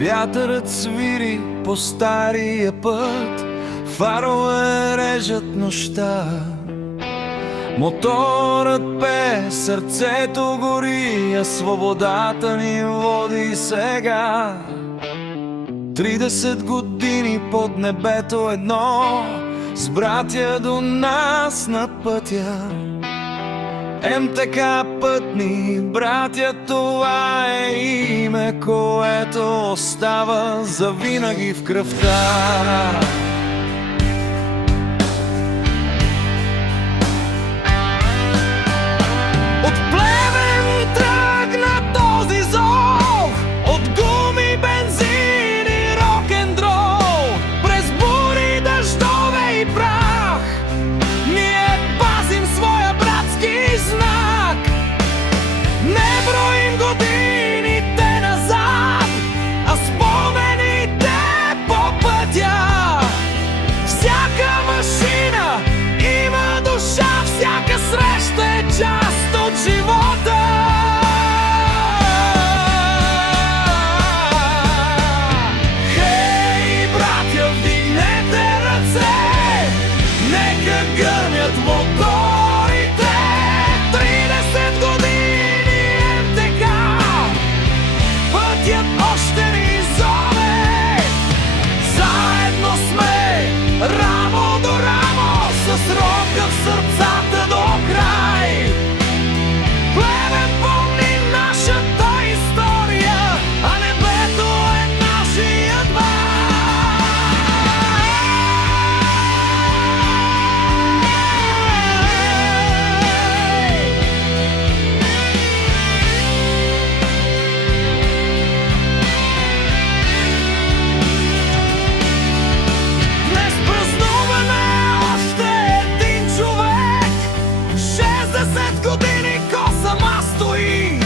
Вятърът свири по стария път, фарове режат нощта. Моторът пее, сърцето гори, а свободата ни води сега. 30 години под небето едно, с братя до нас на пътя. МТК пътни братя, това е име, което остава завинаги в кръвта. От Плевен тръгна този зов, от гуми, бензин и рок-н-рол, през бури, дъждове и прах. Ние пазим своя братски знак. Не броим годините назад, а спомените по пътя. Всяка машина има душа, всяка среща е част от живота. Хей, братя, вдигнете ръце, нека гърмят моторите. 30 години МТК, пътят още ни зове. Заедно сме, рамо до рамо, с рока в сърцата до край. Плевен помни нашата история, а небето е нашият Днес празнуваме още един човек. 60 години косама стои,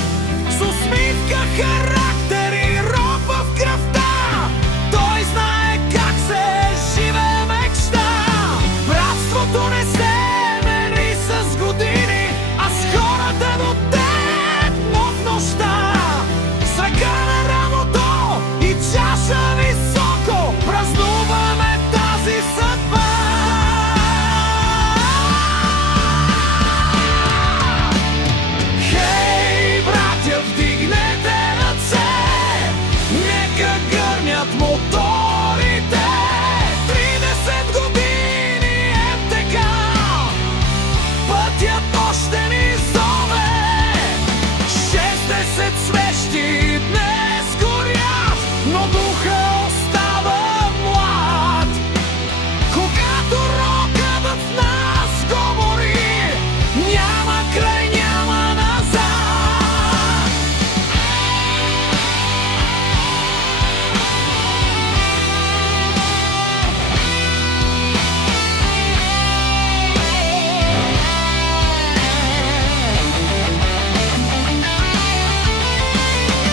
с усмивка, характер и рок в кръвта. Той знае как се живее мечта. Братството не се мери с години, а с хората до темно в нощта. С ръка на рамото и чаша високо празнуваме тази съдба. Хей, братя, вдигнете ръце, нека гърмят моторите. 30 години МТК, пътят още ни зове. 60 свещи днес горят, но духа остава млад. Когато рокът в нас говори, няма край, няма назад.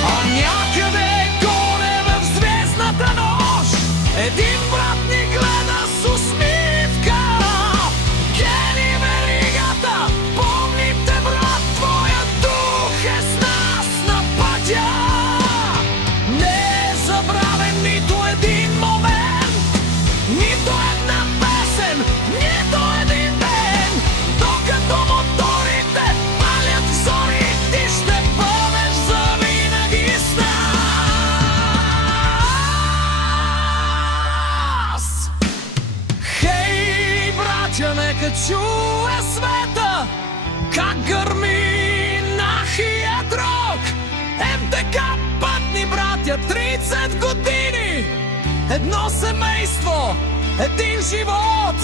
А някъде горе в звездната нощ, един брат ни гледа с усмивка. Гени веригата, помни те, брат, твоя дух е с нас на пътя. Не е забравен нито един момент, нито една песен, нито един ден. Докато моторите палят зори, ти ще бъдеш завинаги с нас. Хей, братя, нека чуе света, как гърми нашият рок. МТК пътни братя, 30 години, едно семейство, един живот.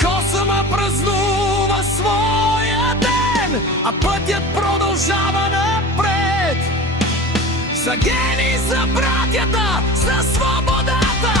Косама празнува своя ден, а пътят продължава напред. За гени, за братята, за свободата,